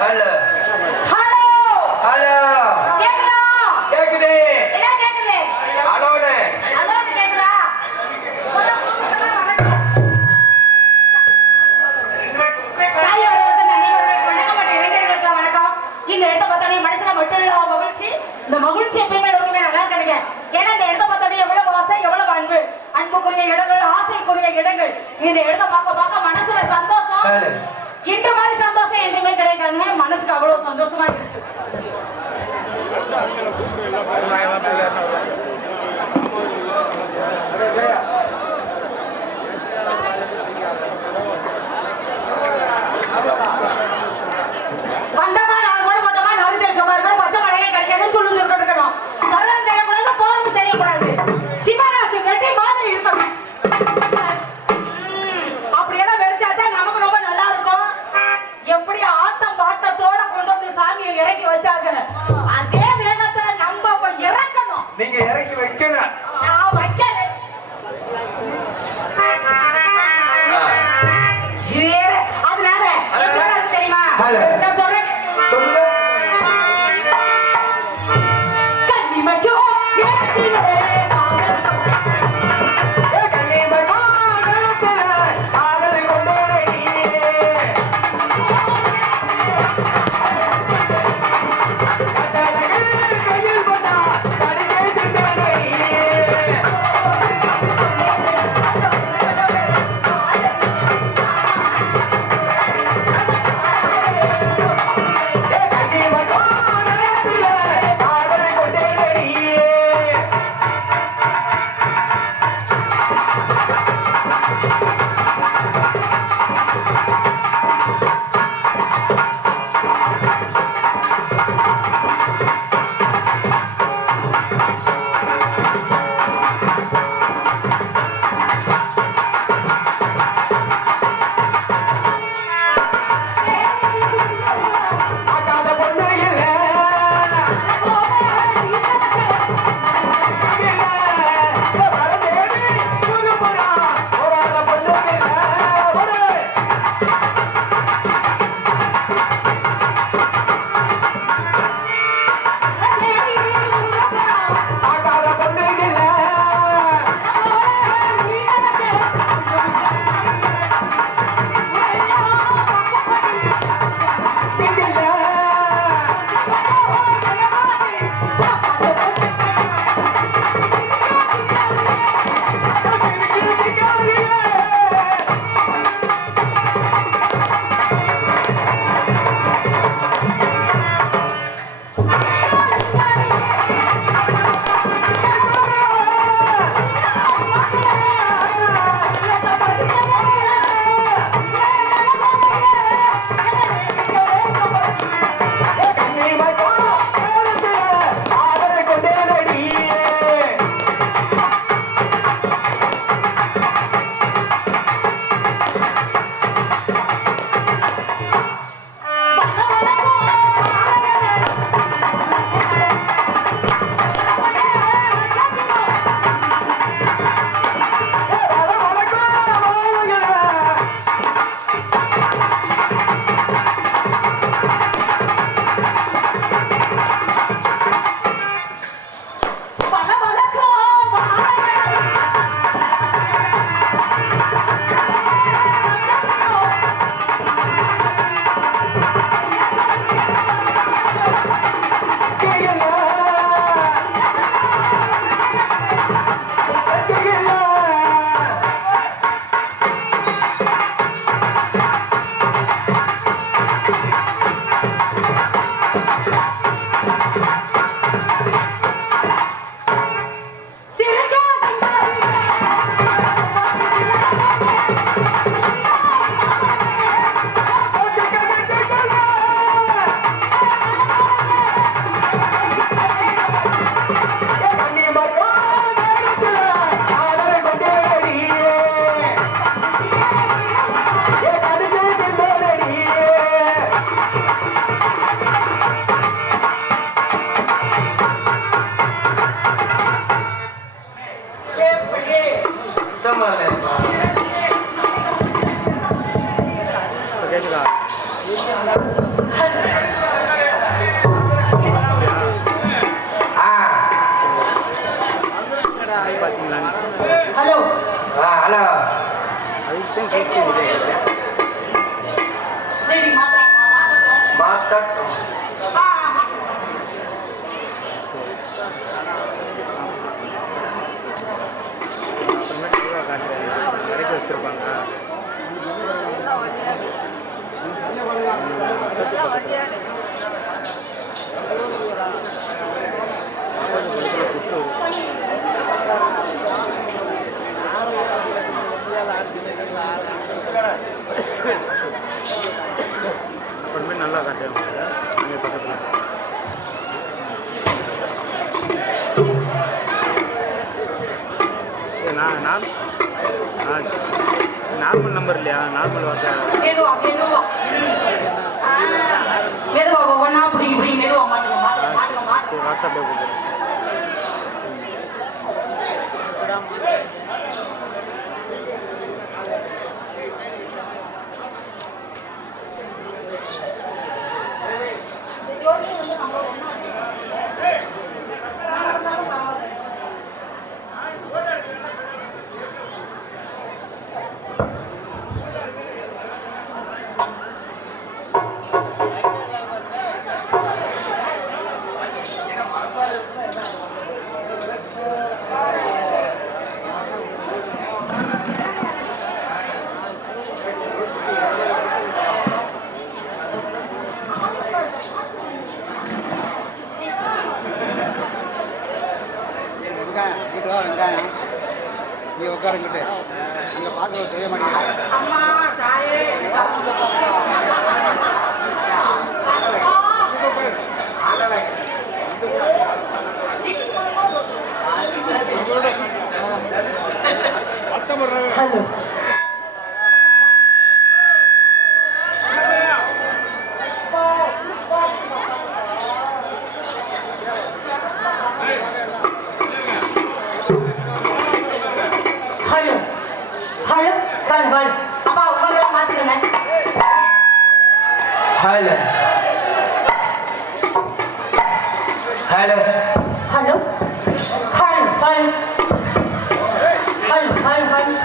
Hello hello hello கேக்குதா? கேக்குது. என்ன கேக்குது? ஹலோனே ஹலோன்னு கேக்குதா? தாய் அவர்களுக்கு நன்றி வணக்கம் மற்றும் இளைஞர்களுக்கு வணக்கம். இந்த இடத்த பார்த்தாலே மனுஷனை மட்டும் இல்ல மகிழ்ச்சி. இந்த மகிழ்ச்சி எப்பயுமே நோக்கமே நல்லா கிடைக்க. ஏன்னா இந்த இடத்த பார்த்தாலே எவ்வளவு ஆசை எவ்வளவு அன்பு, அன்புக்குரிய இடங்கள், ஆசைக்குரிய இடங்கள். இந்த இடத்த பார்க்க மனசுல சந்தோஷம். இன்று மாதிரி சந்தோஷம் என்றுமே கிடைக்காதுங்க. மனசுக்கு அவ்வளவு சந்தோஷமா இருக்கு. வந்தமா நாலு கூட போட்டோமா நாலு பேர் சொன்னாரு பச்சை மலையை கிடைக்காதுன்னு சொல்லி இருக்கணும். வரலாம் தெரியக்கூடாது, போறது தெரியக்கூடாது. சிவராசி வெட்டி மாதிரி இருக்கணும். அப்படியெல்லாம் வெடிச்சாதான் நமக்கு ரொம்ப நல்லா இருக்கும். எப்படி ஆட்டம் பாட்டத்தோட கொண்டு வந்து சாமியை இறக்கி வச்சாங்க, அதே வேகத்துல நம்ம இறக்கணும். நீங்க இறக்கி வைக்கணும். நான் வைக்கிறேன். அதனால என்ன தெரியுமா நான் சொல்றேன். சொல்லு. கன்னிமையோ நேரத்திலே பார்த்தீங்களான்னு ஹலோ ஹலோ அதுக்கு தான் கேட்குது. ரெடி மாத்தட்டும் அப்புறமேட்டு கூட காட்டுறேன் இறக்கி வச்சுருப்பாங்க. அப்புறமே நல்லா காட்டுவாங்க அங்கே பக்கத்தில். நான் நார்மல் நம்பர் இல்லையா? நார்மல் வாட்ஸ்அப் மெதுவா மெதுவா மெதுவா ஒவ்வொன்றா பிடிக்கி பிடிக்கி மெதுவா மாட்டுங்க மாட்டுங்க மாட்டுங்க மாட்டுங்க. சரி வாட்ஸ்அப்பில் கொடுக்குறேன். இந்த ஜோடி வந்து நம்ம ஒண்ணா வெங்காயம் நீ உட்காருங்கிட்டு அங்கே பார்க்க செய்ய மாட்டேங்கிறேன். அம்மா தாயே hello hello hello hello hello அப்பா உங்களை மாத்துக்கங்க. Hello hello hello hello hello hello hello hello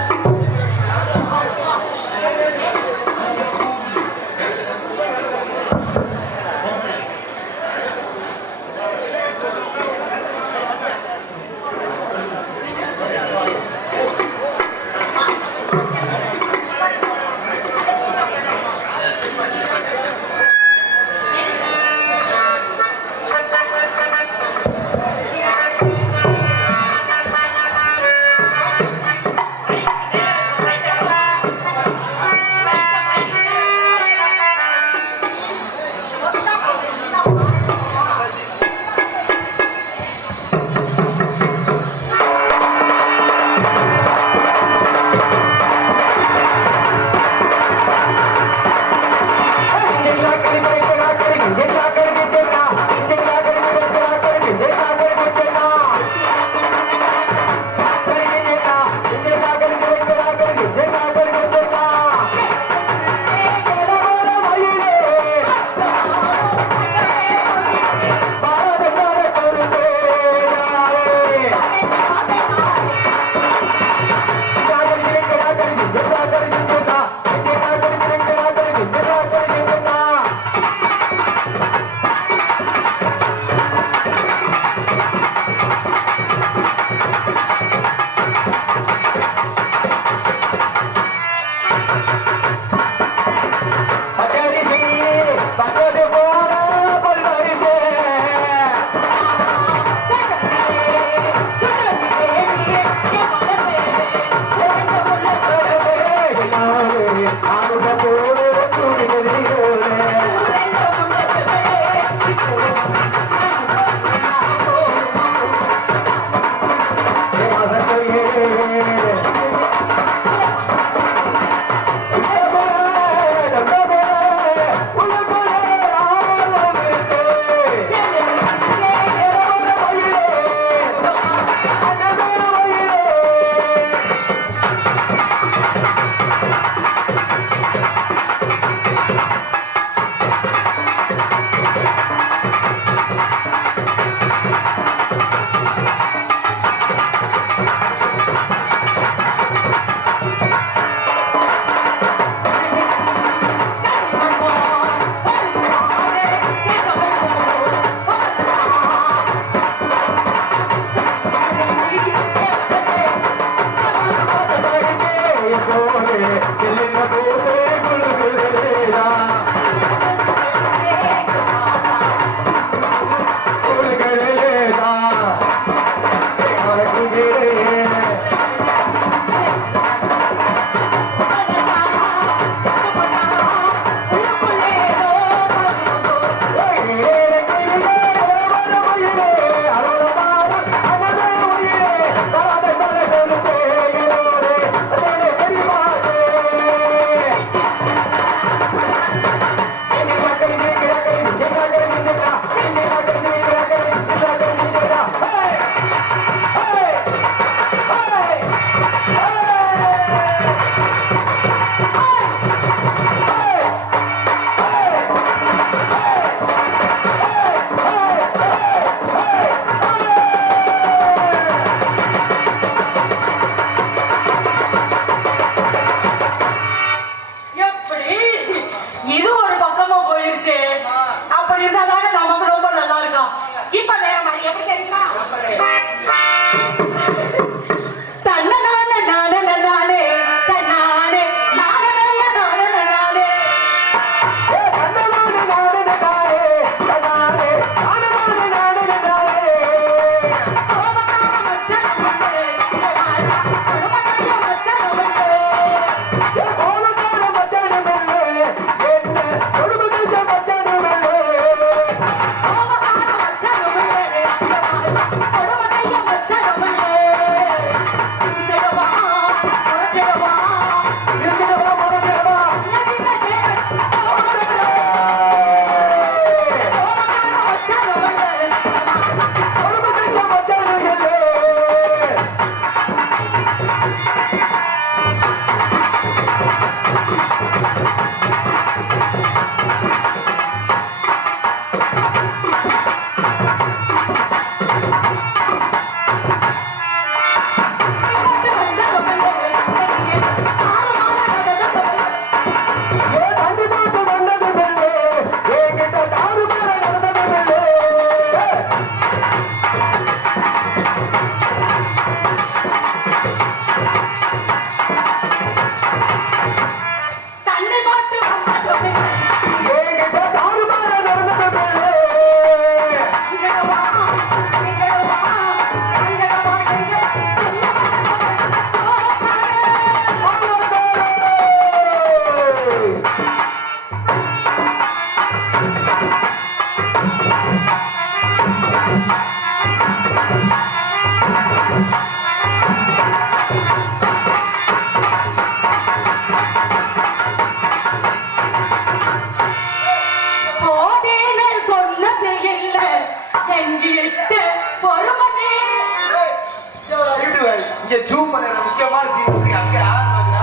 இங்க ஜூம் பண்ண முக்கியமான சீன் அங்கே ஆடுறாங்க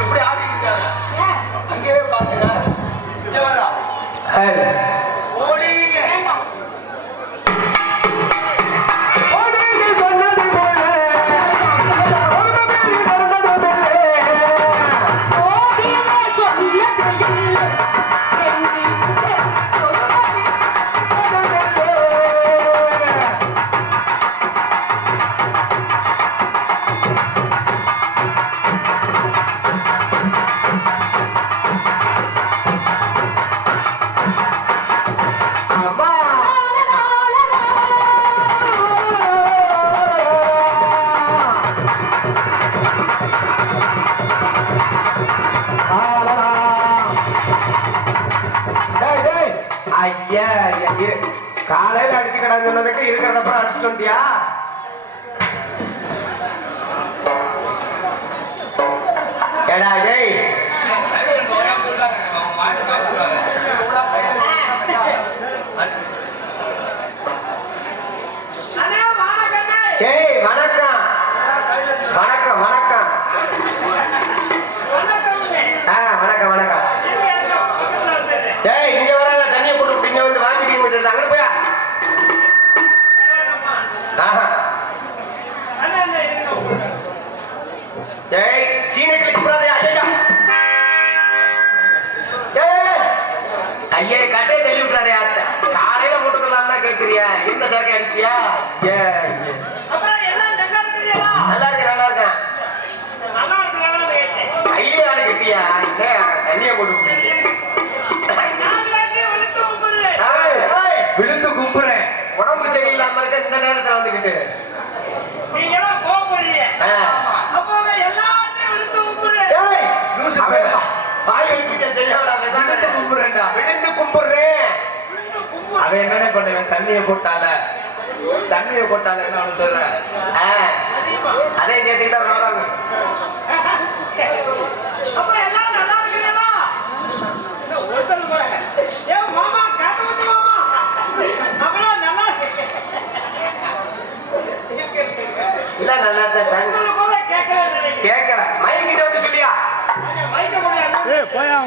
எப்படி ஆடிட்டு இருக்காங்க அங்கேயே பாத்துங்க இங்க வரா ஓடிங்க ஐயா காலையில அடிச்சு கிடான்னு சொன்னதுக்கு இருக்கிறதப்புறம் அடிச்சுட்டு வந்தியா? ஏடா டேய் ஏய் வணக்கம் வணக்கம் வணக்கம் வணக்கம் வணக்கம் ஏய் இங்க வராத தண்ணியை போட்டு இங்க வந்து வாங்கிட்டு போயிட்டு அங்க போயா ஏய் சீனை கிளிக் பண்ணாதே ஐயா ஐயா கட்டே தள்ளி விட்டுறாரு அத்தை காலையில போட்டுக்கலாம்னா கேட்குறியா இந்த சரக்கு அடிச்சியா நல்லா இருக்கேன் நல்லா இருக்கேன் கையிலே யாரு கட்டியா தண்ணியை போட்டு விழுந்து கும்புறேன் உடம்பு சரியில்லாம இருக்க இந்த நேரத்துல வந்துகிட்டு விழுந்து கும்புறேன் அவன் என்னென்ன பண்ணுவேன் தண்ணியை போட்டால என்ன அவனு சொல்றேன் அதே சேர்த்துக்கிட்டா நல்லா இல்ல நல்லா கேட்கல மைக்கிட்ட வந்து சொல்லியா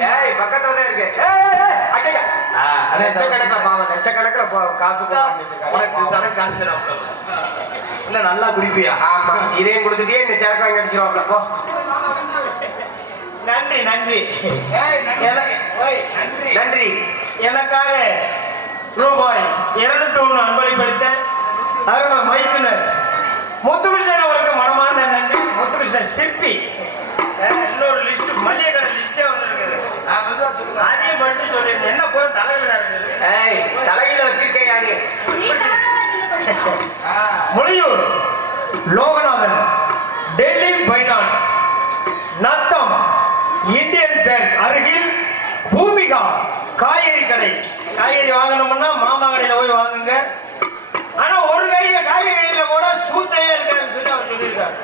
ஏய் பக்கத்துல தான் இருக்கு லட்சக்கணக்கில் பாவம் லட்சக்கணக்கில் காசு உனக்கு சரக்கு காசு இல்ல நல்லா குடிப்பியா ஆமா இதையும் கொடுத்துட்டே இந்த சரக்கு வாங்கி அடிச்சிருவாப்ல போ நன்றி நன்றி நன்றி எனக்காக ரூபாய் 201 அன்பளிப்படுத்த அருமை மைக்குனர் முத்துகிருஷ்ணன் அவருக்கு மனமார்ந்த நன்றி. முத்துகிருஷ்ணன் சிற்பி இன்னொரு லிஸ்ட் மளிகை கடை லிஸ்டே வந்திருக்குது. அதையும் படிச்சு சொல்லிருந்தேன். என்ன போய் தலையில தலையில வச்சிருக்கேன். Mulaiyur Loganathan Delhi finance Natham Indian bank அருகில் பூமிகா காய்கறி கடை. காய்கறி வாங்கணும்னா மாமா கடையில போய் வாங்குங்க. ஆனா ஒரு காய்கறியில கூட சூத்தையே இருக்காருன்னு சொல்லி அவர் சொல்லியிருக்காரு.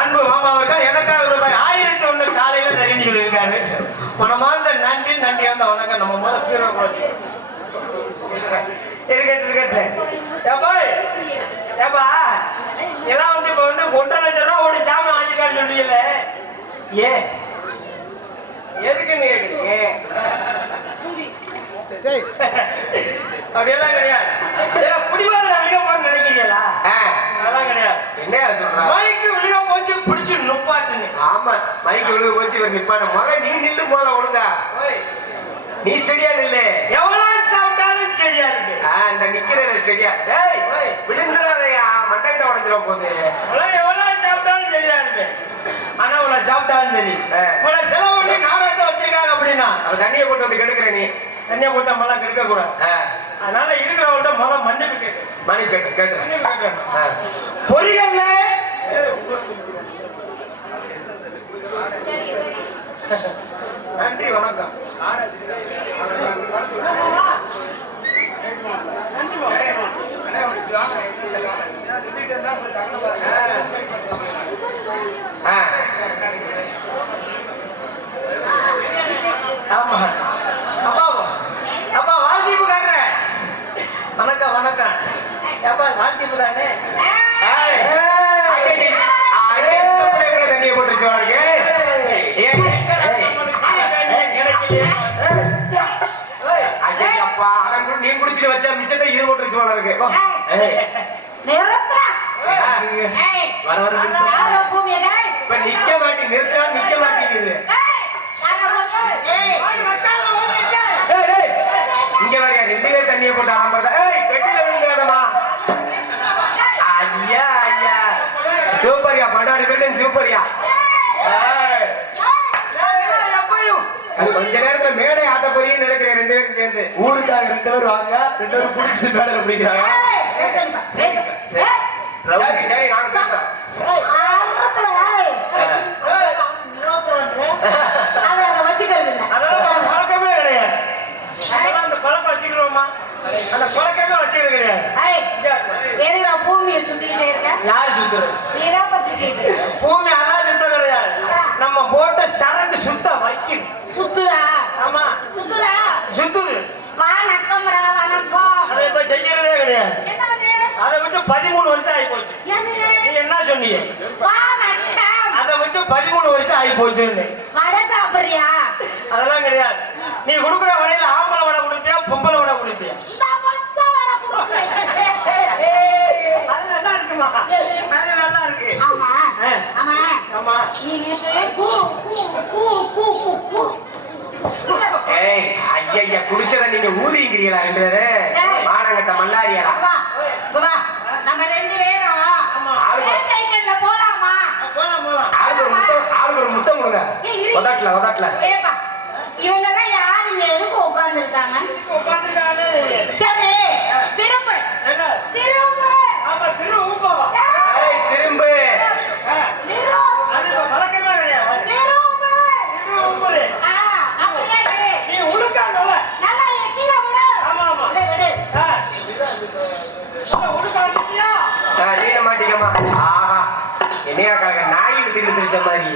அன்பு மாமா அவர்கள் எனக்காக ரூபாய் 1001 காலையில தெரிஞ்சு சொல்லியிருக்காரு. மனமார்ந்த நன்றி நன்றி வந்த வணக்கம். நம்ம முதல் பீரோ போச்சு இருக்கட்டு ஏப்பா எல்லாம் வந்து இப்ப வந்து 1.5 லட்சம் ரூபா ஒரு சாமான் வாங்கிக்கான்னு சொல்றீங்கல்ல, ஏன் எதுக்குன்னு கேக்குறீங்க? அப்படியெல்லாம் கிடையாது. புடிவாத விழுக போன்னு நினைக்கிறீங்களா? அதெல்லாம் கிடையாது. என்ன சொல்ற? மைக்கு விழுக போச்சு பிடிச்சு நுப்பாட்டுன்னு. ஆமா மைக்கு விழுக போச்சு இவர் நிப்பாட்ட மக நீ நில்லு போல ஒழுங்கா. நீ ஸ்டெடியா நில்லு. எவ்வளவு சாப்பிட்டாலும் ஸ்டெடியா இருக்கு. இந்த நிக்கிற ஸ்டெடியா. டேய் விழுந்துறாதயா மண்டைகிட்ட உடைஞ்சிட போகுது. எவ்வளவு சாப்பிட்டாலும் ஸ்டெடியா இருக்கு. ஆனா உங்களை சாப்பிட்டாலும் சரி உங்களை செலவு பண்ணி நாடகத்தை வச்சிருக்காங்க அப்படின்னா அது தண்ணியை போட்டு வந்து கெடுக்கிற நீ தண்ணியை போட்டா மழை கெடுக்க கூடாது. அதனால இருக்கிறவங்கள்ட்ட மழை மன்னிப்பு கேட்டு மன்னிப்பு கேட்டு மன்னிப்பு கேட்டேன். பொறிகள்ல நன்றி வணக்கம். ஆமா அப்பா அப்பா வாழ்த்தீப்பு காட்டுறேன். வணக்கம் வணக்கம். அப்பா வாழ்த்தீப்பு தானே? போயிடுச்சு போல இருக்கு ஏய், நிறுத்துறா. ஏய், வர வர நிறுத்து. யாரோ பூமியை டேய். இப்ப நிக்க நிறுத்தா நிக்க மாட்டேங்குது ஏய், யாரோ பூமி. ஏய், ஏய், ஏய், இங்க வரையா 2 பேர் தண்ணியை போட்டு ஆரம்பிச்சா ஏய் பெட்டில விழுங்காதமா ஐயா ஐயா சூப்பர்யா பண்டாடி பேரு சூப்பர்யா அது கொஞ்ச நேரத்துல மேடை ஆட்ட போறீங்கன்னு நினைக்கிறேன் 2 பேரும் சேர்ந்து ஊருக்காக 2 பேர் வாங்க 2 பேரும் குடிச்சிட்டு மேல பிடிக்கிறாங்க ஏய், ஏச்சன்பா. ஏய், ஏய். சரி சரி நாங்க பேசுறோம் ஏய், நிறுத்துறா. ஏய். அதை அங்க வச்சுக்கிறது இல்ல. அதெல்லாம் பழக்கமே கிடையாது அதெல்லாம் அந்த பழக்கம் வச்சுக்கிறோமா அந்த பழக்கமே வச்சுக்கிறது கிடையாது ஏய், எதுக்குடா பூமியை சுத்திக்கிட்டே இருக்க? யாரு சுத்துறது நீதான் சுத்திக்கிட்டு இருக்க. பூமி அதான் சுத்த கிடையாது நம்ம போட்ட சரக்கு சுத்த வைக்கும் சுத்துதா? ஆமா சுத்துதா? சுத்துது வணக்கம்டா, வணக்கம். அதை இப்ப செய்யறதே கிடையாது என்னது? அதை விட்டு 13 வருஷம் ஆகி போச்சு என்னது? நீ என்ன சொன்னீங்க வணக்கம். அதை விட்டு 13 வருஷம் ஆகி போச்சுன்னு வடை சாப்பிடுறியா? அதெல்லாம் கிடையாது நீ கொடுக்குற வடையில ஆம்பளை வடை கொடுப்பியா பொம்பளை வடை கொடுப்பியா இந்த மொத்த வடை கொடுக்குறேன். அது நல்லா இருக்குமா அது நல்லா இருக்கு ஆமா, ஆமா. ஆமா நீ நேத்து கூ கூ கூ கூ கூ கூ. ஏய் ஐயா குடிச்சத நீங்க ஊதிங்கிறீங்களா 2 பேரு மானங்கட்ட மல்லாரியா வா, இங்க வா. நம்ம 2 பேரும் ஒரே சைக்கிள்ல போலாமா? போலாம் போலாம் ஆளுக்கு ஒரு முத்தம் கொடுங்க உதட்டல ஏப்பா, இவங்கெல்லாம் யாருங்க? எதுக்கு உட்கார்ந்துருக்காங்க? உட்காந்துருக்காங்க சரி, திரும்ப திரும்ப ஏய் திரும்ப நிறு. அது இப்ப பழக்கமே கிடையாது திரும்ப. ஆ, அப்படியே இரு. நீ உழுக்காங்கல்ல நல்லா இரு, கீழே விடு. ஆமா ஆமா விடு, விடு. உழுக்காண்டியா நீன மாட்டீங்கம்மா ஆஹா என்னையா காக்க நாயில் தின்னு தெரிஞ்ச மாதிரி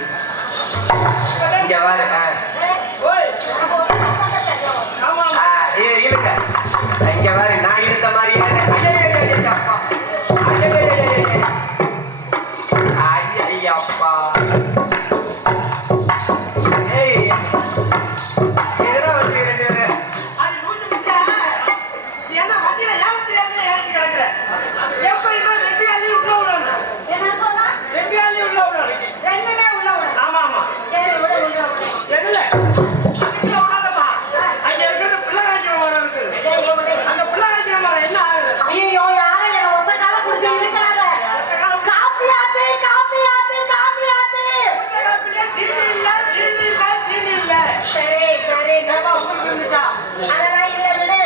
இங்க பாரு ஏய், உனக்கு ஒரு பக்கம் தான் சரியா வரும். இழுங்க இங்க பாரு நான் இழுத்த மாதிரி ஐயப்பா ஏய் என்னடா வந்து 2 பேரு அது லூசு பிச்சா நீ என்ன வண்டியில ஏற தெரியாம ஏறி கிடக்குற எப்படிமா 2 ஆளி உள்ள விடணும் என்ன சொன்னா? 2 ஆளி உள்ள விடணும் 2மே உள்ள விடு. ஆமா ஆமா சரி, விடு, உள்ள விடு. எதுல அங்க விடாதப்பா அங்க இருக்கிறது பிள்ளைராஜ்யம் மரம் இருக்கு சரி, விடு. அந்த பிள்ளைராஜ்யம் மரம் என்ன ஆகுது ஐயோ, யாரும் என்ன ஒத்த கால புடிச்சு இழுக்கிறாங்க. காப்பியாத்து, காப்பியாத்து, காப்பியாத்து. சீனி இல்ல சரி, சரி. உங்களுக்கு இருந்துச்சா அதெல்லாம் இல்ல, விடு.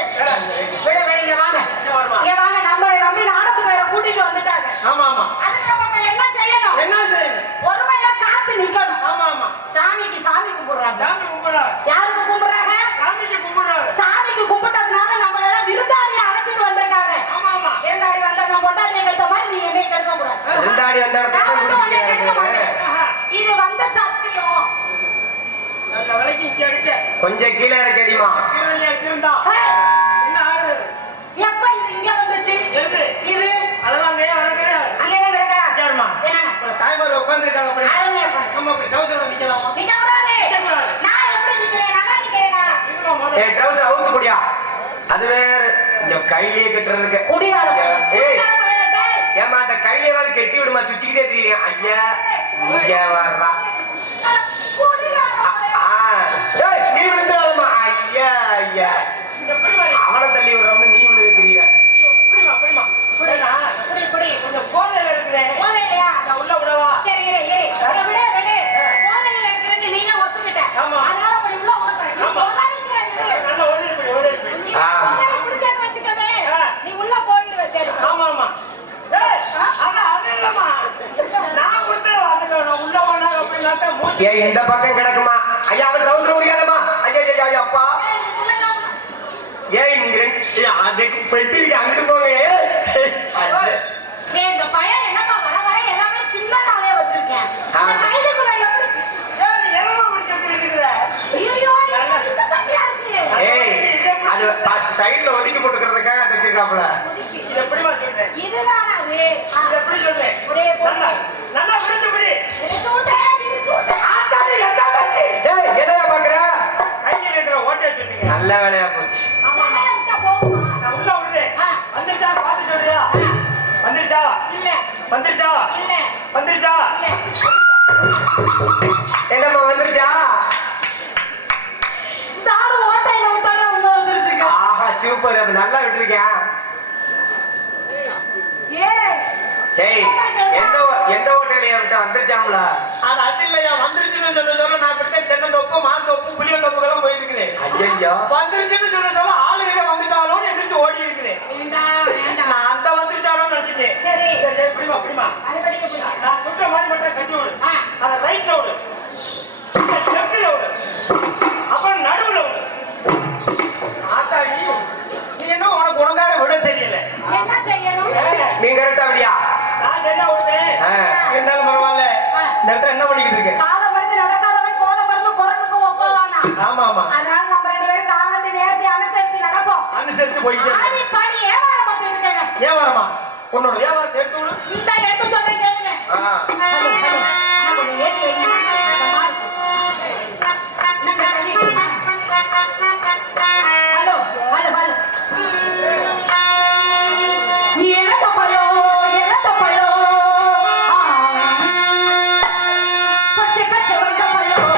விடு, விடு, இங்க வாங்க. இங்க வாங்க, நம்மளை நம்பி நாடகத்துக்கு வேற கூட்டிட்டு வந்துட்டாங்க. ஆமா ஆமா அதுக்கு நம்ம என்ன செய்யணும்? என்ன செய்யணும் பொறுமையா காத்து நிக்கணும். ஆமா ஆமா சாமிக்கு சாமி கும்பிடுறாங்க. சாமி கும்பிடுறாங்க யாருக்கு கும்பிடுறாங்க? சாமிக்கு கும்பிடுறாங்க சாமிக்கு கும்பிட்டதுனால நம்மள எல்லாம் விருந்தாளியை அழைச்சிட்டு வந்திருக்காங்க. ஆமா ஆமா விருந்தாளி வந்தவங்க பொட்டாட்டியை கெடுத்த மாதிரி நீ என்னைய கெடுக்க கூடாது. விருந்தாடி வந்த நான் வந்து உன்னை கெடுக்க இடத்துல மாட்டேன். இது வந்து சத்தியம். நல்ல விலைக்கு இங்க அடிச்ச கொஞ்சம் கீழே இருக்கடிமா கீழே அடிச்சிருந்தா ஏய், என்ன ஆகுது எப்ப இது இங்க வந்துச்சு? எது இது அதெல்லாம் நே வர கிடையாது அங்கேயே கிடக்கா? சரிம்மா என்னங்க? தாய்மார் உட்கார்ந்துருக்காங்க அப்படி அருமையா உட்காரு. நம்ம அப்படி டவுசர்ல நிக்கலாமா நிக்க கூடாது. நிக்கக்கூடாது. நான் எப்படி நிக்கிறேன்? நல்லா நிக்கிறேனா? ஏய் ட்ரவுசர் அவுத்து போடியா அது வேற இந்த கையிலேயே கட்டுறதுக்கு குடிகார பையன். ஏய் குடிகார பையன், டேய். ஏமா அந்த கையிலேயாவது கட்டி விடுமா சுத்திக்கிட்டே தெரியுறேன் ஐயா இங்க வர்றா குடிகார பையன். ஏய் நீ விழுந்தாலமா ஐயா ஐயா அவனை தள்ளி விடுறோம்னு நீ விழுக தெரியல குடி, குடி. கொஞ்சம் போதையில இருக்கிறேன் போதையிலையா? நான் உள்ள விடவா சரி, இரு, இரு. இங்க விடு, விடு. போதையில இருக்கிறேன்னு நீனே ஒத்துக்கிட்ட. ஆமா. அதனால அப்படி உள்ள விடுறேன். நீ ஆமா. போதைக்கிற, விடு. நல்ல ஓடிருப்பேன் நீ போதையில பிடிச்சேன்னு வச்சுக்கவே, நீ உள்ள போயிருவ, சரி. ஆமா ஆமா ஏய் அது இல்லம்மா நான் கொடுத்து அதுக்கு நான் உள்ள போனா அப்படின்னாக்க மூச்சு ஏய் இந்த பக்கம் கிடக்குமா ஐயா அவன் ட்ரவுசர் உரியாதமா ஐயா ஐயா ஐயா அப்பா ஏய், நீ உள்ளதான் உள்ள. ஏய் நீங்க அதுக்கு பெட்டிட்டு அங்கிட்டு போங்க ஏய், இந்த பையன் என்னப்பா வர வர எல்லாமே சின்னதாவே வச்சிருக்கேன். இந்த கைதுக்குள்ள எப்படி? ஏய் நீ என்னமா பிடிச்சிட்டு இருக்கிற ஐயோ, இந்த தட்டியா இருக்கு. ஏய் அது சைடுல ஒதுக்கி போட்டுக்கிறதுக்காக தச்சிருக்காப்ல இது எப்படிமா சொல்றேன் இதுதானா அது? இது எப்படி சொல்றேன் அப்படியே போடு. நல்லா பிடிச்சு பிடி விரிச்சு விட்டு, விரிச்சு விட்டு. ஆத்தாடி எந்தாச்சி ஏய் என்னைய பாக்குற கையில இருக்கிற ஓட்டை சொன்னீங்க நல்ல வேலையா போச்சு தலையை விட்டா போகுமா? நான் உள்ள விடுறேன் ஆ. வந்துட்டா வந்துருச்சா இல்ல வந்துருச்சா இல்ல என்னம்மா வந்துருச்சா இந்த ஆளு ஓட்டையில விட்டாலே உள்ள வந்துருச்சுங்க ஆஹா சூப்பர் அப்ப நல்லா விட்டுருக்கேன் ஏ ஏய் எந்த ஹோட்டலையா விட்ட வந்துருச்சாம்ல அது அது இல்லையா வந்துருச்சுன்னு சொல்ல நான் விட்டு தென்னந்தோப்பு மாந்தோப்பு புளியந்தோப்புக்கெல்லாம் போயிருக்கிறேன் ஐயோ வந்துருச்சுன்னு சொல்ல ஆளுங்க வந்துட்டாலும் எதிர்த்து ஓடி இருக்கிறேன் வேண்டாம் வேண்டாம் நான் அந்த வந்துருச்சாலும் நினைச்சிட்டேன் சரி சரி பிடிமா அது படிக்க போறா நான் சொல்ற மாதிரி மட்டும் கட்டி விடு ஆ. அந்த ரைட்ல விடு லெஃப்ட்ல விடு அப்புறம் நடுவுல விடு ஆத்தாடி நீ என்ன உனக்கு ஒழுங்காக விட தெரியல என்ன செய்யணும் நீ கரெக்டா அப்படியா நான் சரியா விட்டேன் இருந்தாலும் பரவாயில்ல இந்த இடத்துல என்ன பண்ணிக்கிட்டு இருக்க காலை மருந்து நடக்காதவன் போன மருந்து குரங்குக்கு ஒப்பாவானா ஆமா ஆமா அதனால நம்ம ரெண்டு பேரும் காலத்தை நேரத்தை அனுசரிச்சு நடப்போம் அனுசரிச்சு போயிட்டே ஆடி பாடி வியாபாரம் பார்த்துட்டு இருக்கேங்க வியாபாரமா உன்னோட வியாபாரத்தை எடுத்து விடு இந்த எடுத்து சொல்றேன் கேளுங்க ஹலோ ஹலோ அண்ணா கொஞ்சம் ஏத்தி வைங்க இந்த மாதிரி. என்னங்க தள்ளி வைக்கிறீங்க? ஹலோ ஹலோ ஹலோ இழந்த பழம் பச்சை பச்சை வந்த பழம்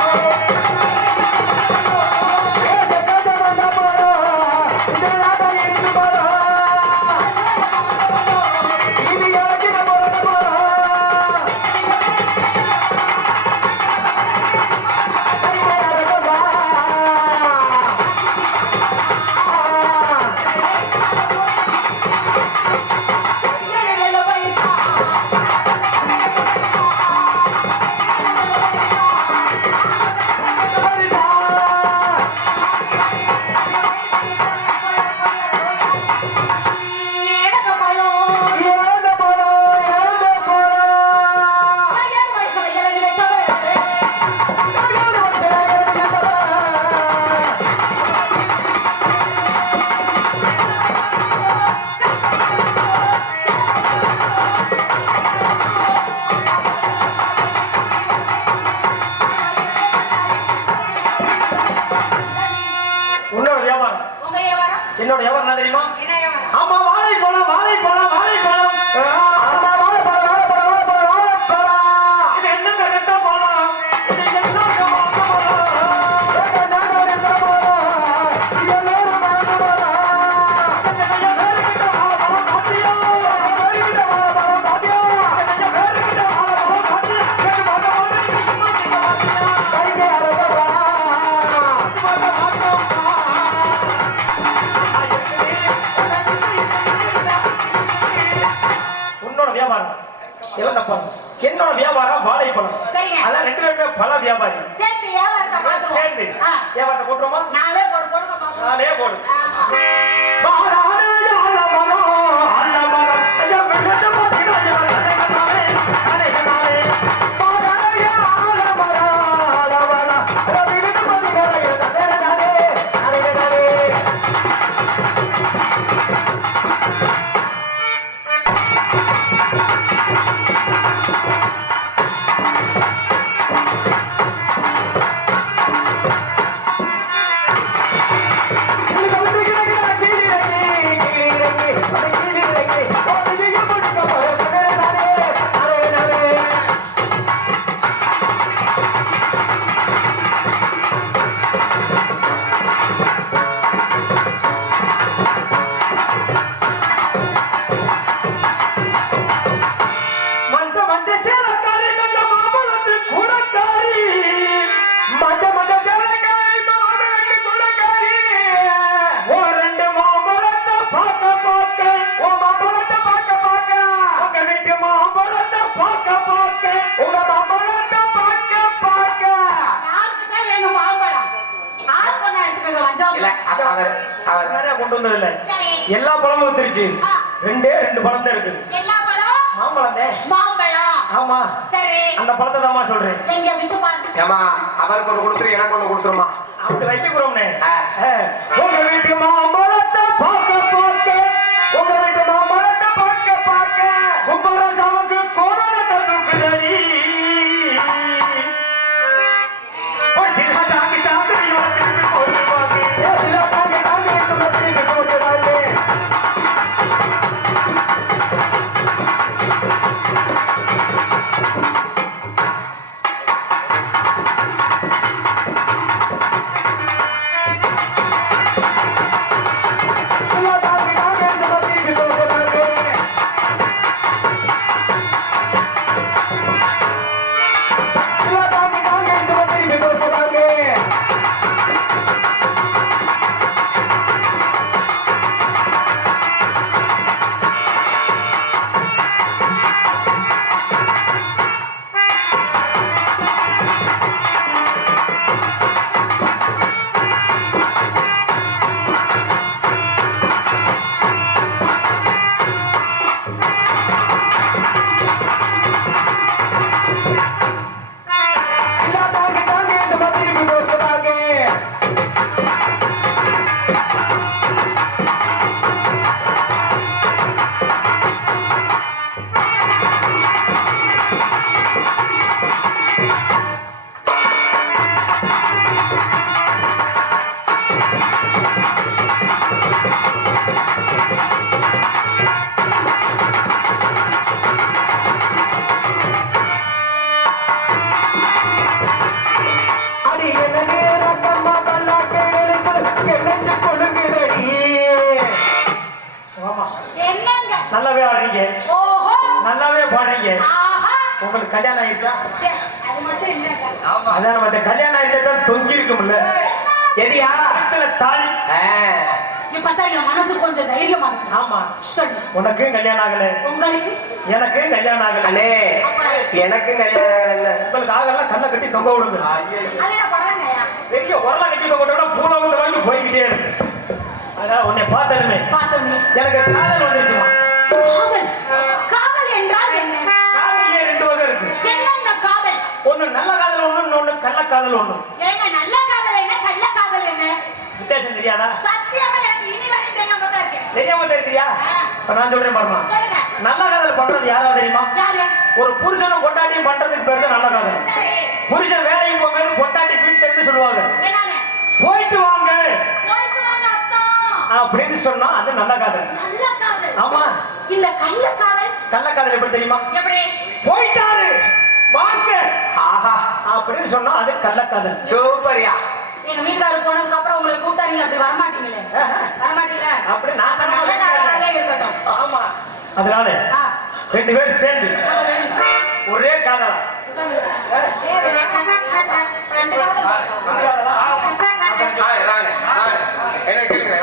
என்னோட வியாபாரம் என்ன தெரியுமா என்ன வியாபாரம்? ஆமா வாழைப்பழம் ஆமா வாழைப்பழம் இது என்னங்க ரெட்ட பழம் இது என்னங்க மாங்க இழந்த பழம் என்னோட வியாபாரம் வாழைப்பழம் சரிங்க. அதான் ரெண்டு பேருமே பல வியாபாரி சேர்த்து வியாபாரத்தை பார்த்துருவோம். சேர்ந்து ஆ. வியாபாரத்தை போட்டுருமா நாளே போடு போடுங்க பாப்போம். நானே போடு ஆமா. கொண்டு வந்ததில்ல எல்லா பழமும் வந்துருச்சு ரெண்டு பழம் தான் இருக்குது என்ன பழம்? மாம்பழம் தான் மாம்பழம். ஆமா சரி. அந்த பழத்தை தான் சொல்றேன் எங்க விட்டு பாருங்க. ஏமா அவருக்கு ஒன்று கொடுத்துரு எனக்கு ஒன்று கொடுத்துருமா அப்படி வைக்கிறோம்னே உங்க வீட்டு மாம்பழத்தை பார்க்க உங்க வீட்டு மாம்பழத்தை பார்க்க கும்பரசாவுக்கு கோணத்தை தூக்குதடி உங்களுக்கு கல்யாணம் ஆயிடுச்சா? சே, அது மட்டும் இல்லைங்க. ஆமா அதான் நம்ம கல்யாணம் ஆயிட்டா தொங்கி இருக்கும்ல. எதியா கழுத்துல தாலி. இப்ப பார்த்தா என் மனசு கொஞ்சம் தைரியமா இருக்கு. ஆமா, சொல்லு. உனக்கு கல்யாணம் ஆகல, உங்களுக்கு எனக்கு கல்யாணம் ஆகல. அண்ணே, எனக்கு கல்யாணம் ஆகல. உங்களுக்கு ஆகல, கண்ணை கட்டி தொங்க விடுங்க. அது என்ன பண்றாங்கயா? பெரிய உரலை கட்டி தொங்க விட்டோம்னா பூலோகத்துல வாங்கி போய்கிட்டே இருக்கு. அதனால உன்னை பார்த்ததுமே பார்த்தோன்னே எனக்கு காதல் வந்துருச்சுமா. காதல். காதல் என்றால் என்ன? காதலியே ரெண்டு வகை இருக்கு. என்னென்ன காதல்? ஒண்ணு நல்ல காதல் ஒண்ணு, இன்னொன்னு கள்ளக்காதல் ஒண்ணு. ஏங்க நல்ல காதல் என்ன கள்ள காதல் என்ன? வித்தியாசம் தெரியாதா? சத்தியமா எனக்கு இனி வரையும் தெரியாம தான் இருக்கு. தெரியாம தெரியா? இப்ப நான் சொல்றேன் பாருமா. சொல்லுங்க. நல்ல காதல் பண்றது யாரா தெரியுமா? யாரு? ஒரு புருஷனும் பொண்டாட்டியும் பண்றதுக்கு பேரு தான் நல்ல காதல். சரி. புருஷன் வேலைக்கு போகும்போது பொண்டாட்டி வீட்டுல இருந்து சொல்லுவாங்க, என்னன்னு? போயிட்டு வாங்க போயிட்டு வாங்க அத்தா. அப்படின்னு சொன்னா அது நல்ல காதல். நல்ல காதல். ஆமா. இந்த கள்ள காதல் கள்ளக்காதல் எப்படி தெரியுமா? எப்படி? போயிட்டாரு வாங்க ஆஹா அப்படின்னு சொன்னா அது கள்ளக்காதல். சூப்பரியா. எங்க வீட்டுக்காரர் போனதுக்கு அப்புறம் உங்களை கூப்பிட்டாங்க, அப்படி வரமாட்டீங்களே? வரமாட்டீங்களா? அப்படி நான் பண்ண நல்ல காதலாவே இருக்கட்டும். ஆமா. அதனால ஆ, ரெண்டு பேரும் சேர்ந்து நம்ம ரெண்டு ஒரே காதலா. உட்கார்ந்து. ரெண்டு காதல் பார்க்கலாம். என்ன கேளுங்க.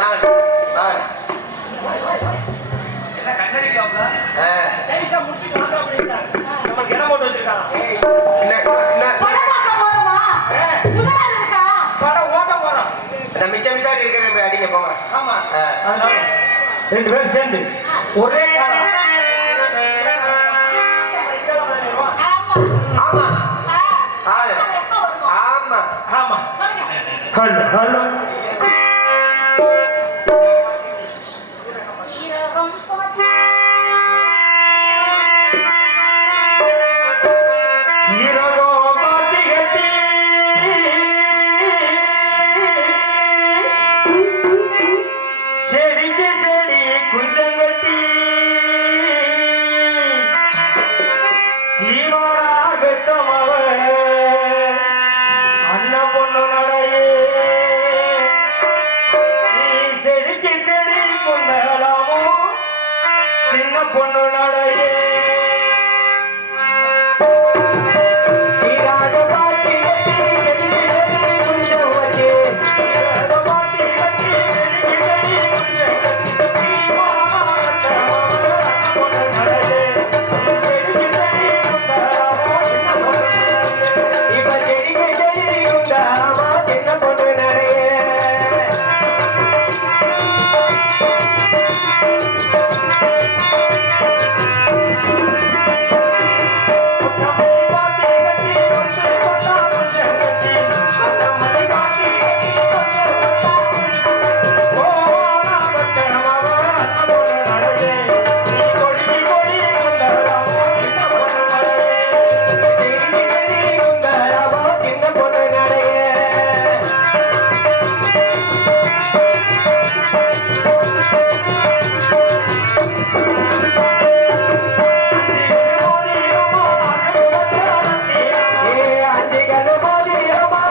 என்ன கண்ணடிக்காப்ல ஜெயிச்சா முடிச்சுட்டு வாங்க அப்படின்ட்டாங்க. நமக்கு இடம் போட்டு வச்சிருக்காங்க. படம் பார்க்க போறோமா? முதல்ல இருக்கா? படம் ஓட்ட போறோம். மிச்சாடி இருக்கிற அடிங்க போங்க. ஆமா. அதனால ரெண்டு பேரும் சேர்ந்து ஒரே காலம். ஆமா. ஆமா ஆ, எப்ப வருவோம்? ஆமா ஆமா. சொல்லுங்க. Hello hello. சீரகம் போட்டு சீரகோ பாட்டி கட்டி செடிக்கு செடி குஞ்சம் கட்டி சீமாராகத்தமவ அண்ணன் பொண்ணு நடையே நீ செடிக்கு செடி கொண்டலாமோ சின்ன பொண்ணு நடையே சீராக பாட்டி கட்டி செடிக்கு செடி குஞ்சம் வச்சு இப்ப செடிக்கு செடி குந்தாமா சின்ன பொண்ணு நிறைய செடிக்கு செடி குந்தாமா சின்ன பொண்ணு நிறைய அஞ்சுகள் மோதிரமா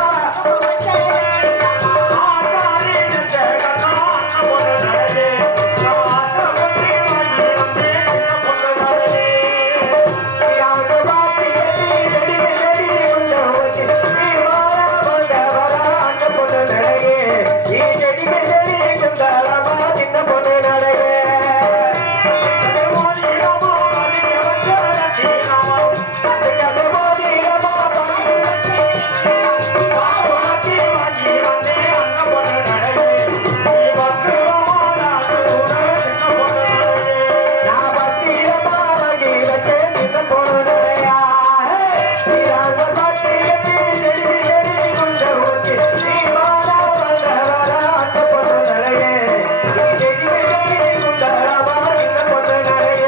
சீராக பாட்டி கட்டி செடிக்கு செடி குஞ்சம் வச்சு நீ வாரா வந்த வரா அந்த பொண்ணு நிறைய நீ செடிக்கு செடி குந்தாமா சின்ன பொண்ணு நிறைய அஞ்சுகள் மோதிரமா நான் பத்திரமா வாங்கி வச்சேன் சின்ன பொண்ணு நிறையா சீராக பாட்டி கட்டி செடி செடி குஞ்சம் வச்சு நீ வாரா வந்த வரா அந்த பொண்ணு நிறைய நீ செடிக்கு செடி குந்தாமா சின்ன பொண்ணு நிறைய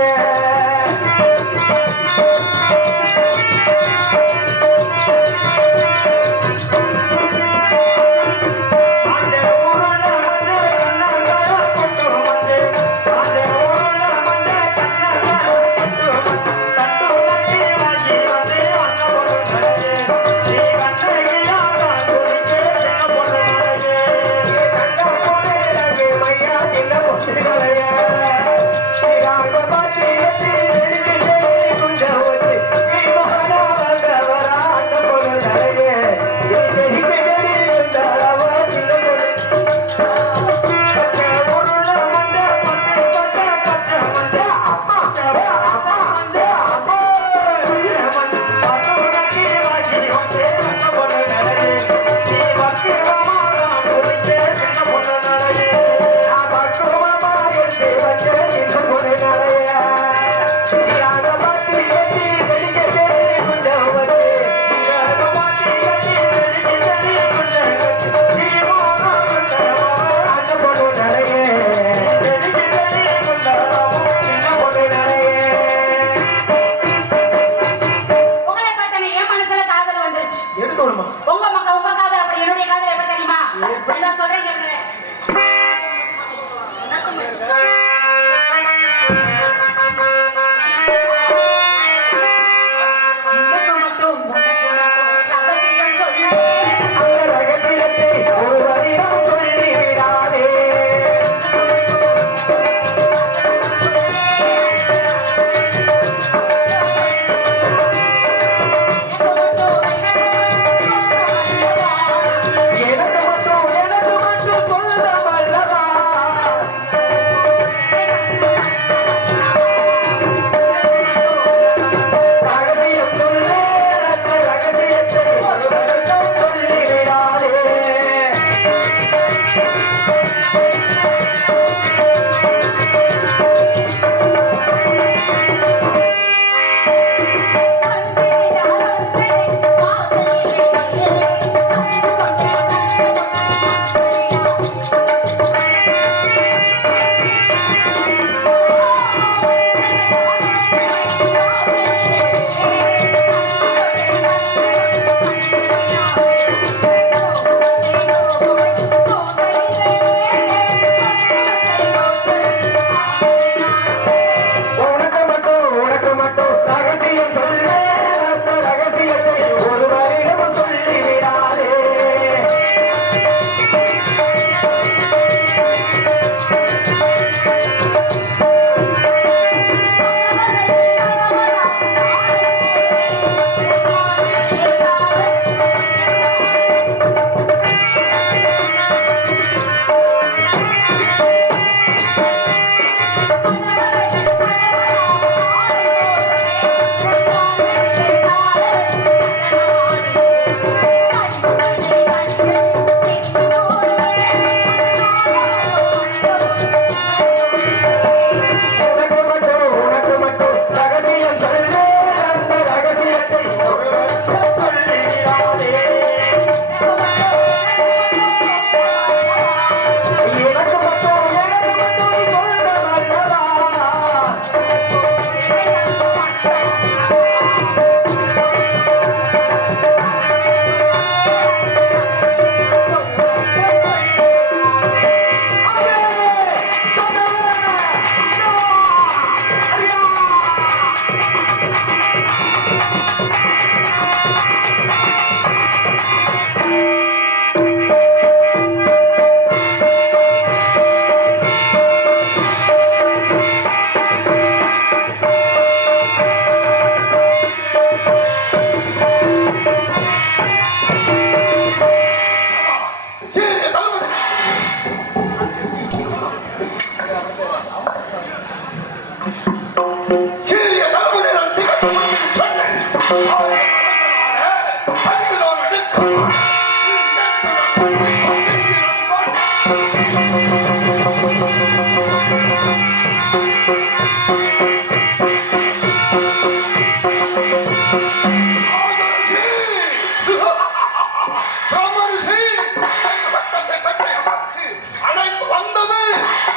அழைப்பு வந்தது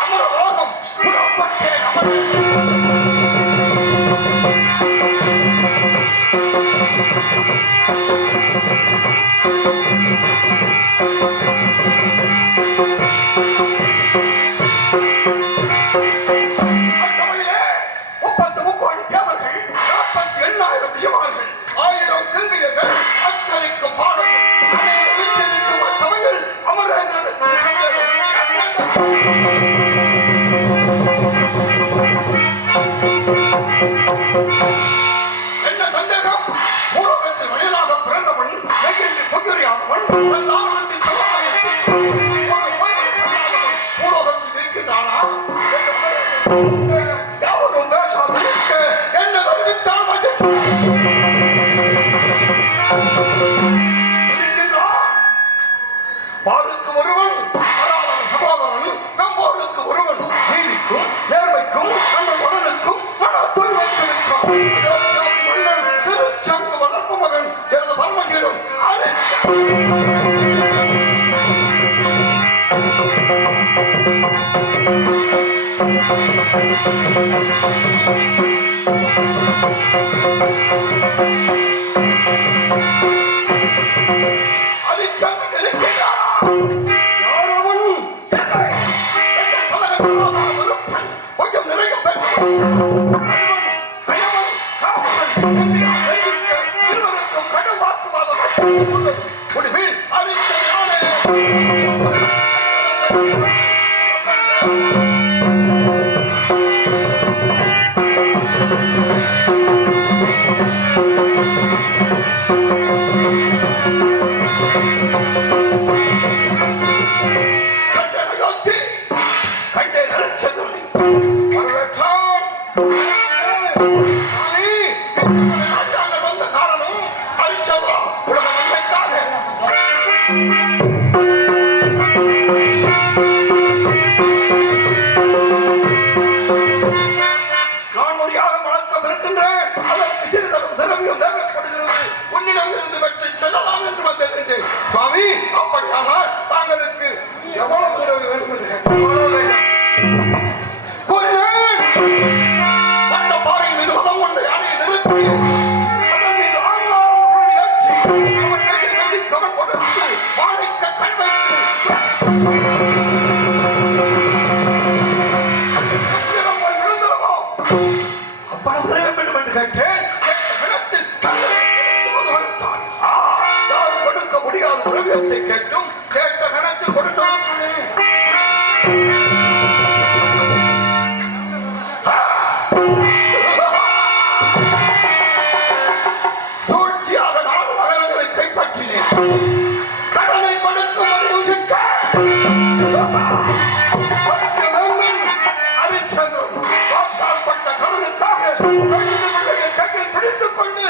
அமரலோகம் புறப்பட்டேன் என்ன சந்தேகம்? பூலோகத்தில் மனிதனாக பிறந்தவன் பூலோகத்தில் இருக்கின்றானா? யாவரும் பேசாமல் இருக்க என்ன வருவித்தால் பாலுக்கு ஒருவன் சகோதரன் நம்போருக்கு ஒருவன் நீதிக்கும் நேர்மைக்கும் அந்த மனனுக்கும் மன தூய்மைக்கும் மன்னன் திருச்சங்க வளர்ப்பு மகன் எனது பரமசீலம் வந்த காரணம் அரிச்சந்திரா உலக நன்மைக்காக நான் ஒரு யாகம் வளர்க்க இருக்கின்றேன். அதற்கு சிறிதளவு திரவியம் தேவைப்படுகிறது. உன்னிடம் இருந்து பெற்று செல்லலாம் என்று வந்திருக்கின்றேன். சுவாமி, அப்படியானால் தாங்களுக்கு எவ்வளவு திரவி வேண்டும் என்று கேட்கிறேன். மற்ற பாறை மீது வளம் கொண்ட யானையை நிறுத்தி அதன் மீது ஆங்காரம் உடனே ஏற்றி அவன் கையில் நெல்லி கவன் கொடுத்து வாழைக்க கண் வைத்து விழுந்தனமோ அவ்வளவு திரவியம் வேண்டும் என்று கேட்டேன். யாரும் கொடுக்க முடியாத திரவியத்தை கேட்டும் கேட்ட கணத்தில் கொடுத்தவன் சூழ்ச்சியாக 4 நகரங்களை கைப்பற்றினேன். கடனை கொடுக்கும் அரிச்சந்திரன் வாக்காற்பட்ட கடனுக்காக கையில் பிடித்துக் கொண்டு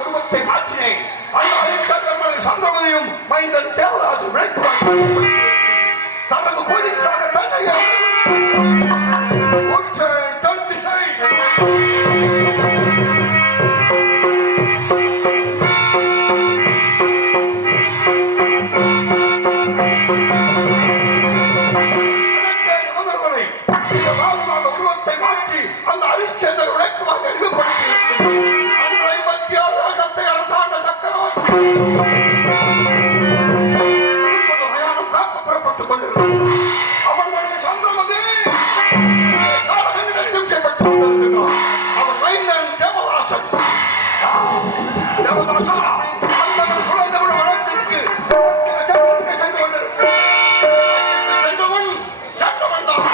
உருவத்தை மாற்றினேன். சந்திரமதியும் மைந்தன் தேவதாசு தனது கோயிலுக்காக தன்னை தன் திசை உருவத்தை மாற்றி அந்த அரிச்சேதர் விளக்கமாக அறிவுப்படுத்தி 56 வருஷத்தை அரசாண்ட சக்கரவர்த்தி மயானம் காக்க புறப்பட்டுக் கொண்டிருக்கிறார். அவன் மனைவி சந்திரமதி காலகனிடம் செய்யப்பட்டு கொண்டிருக்கிறார். அவன் மைந்தன் தேவதாசன். தேவதாசா அந்த குழந்தையோட வளர்ச்சிக்கு சென்று கொண்டிருக்கிறான். சென்றவன் தான்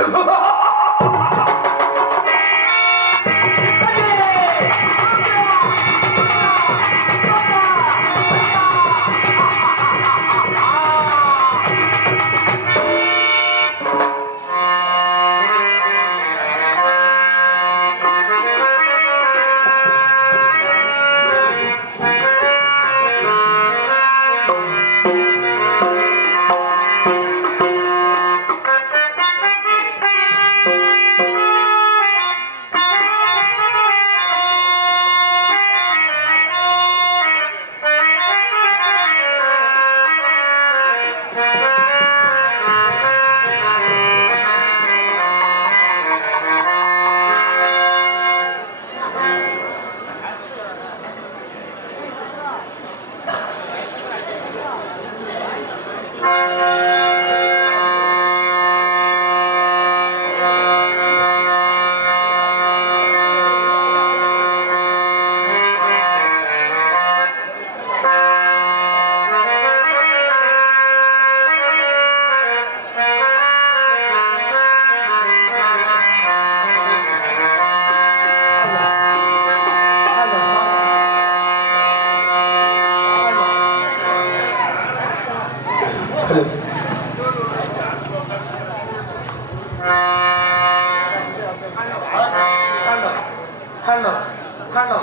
ஹலோ ஹலோ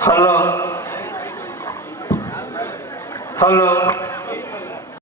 ஹலோ ஹலோ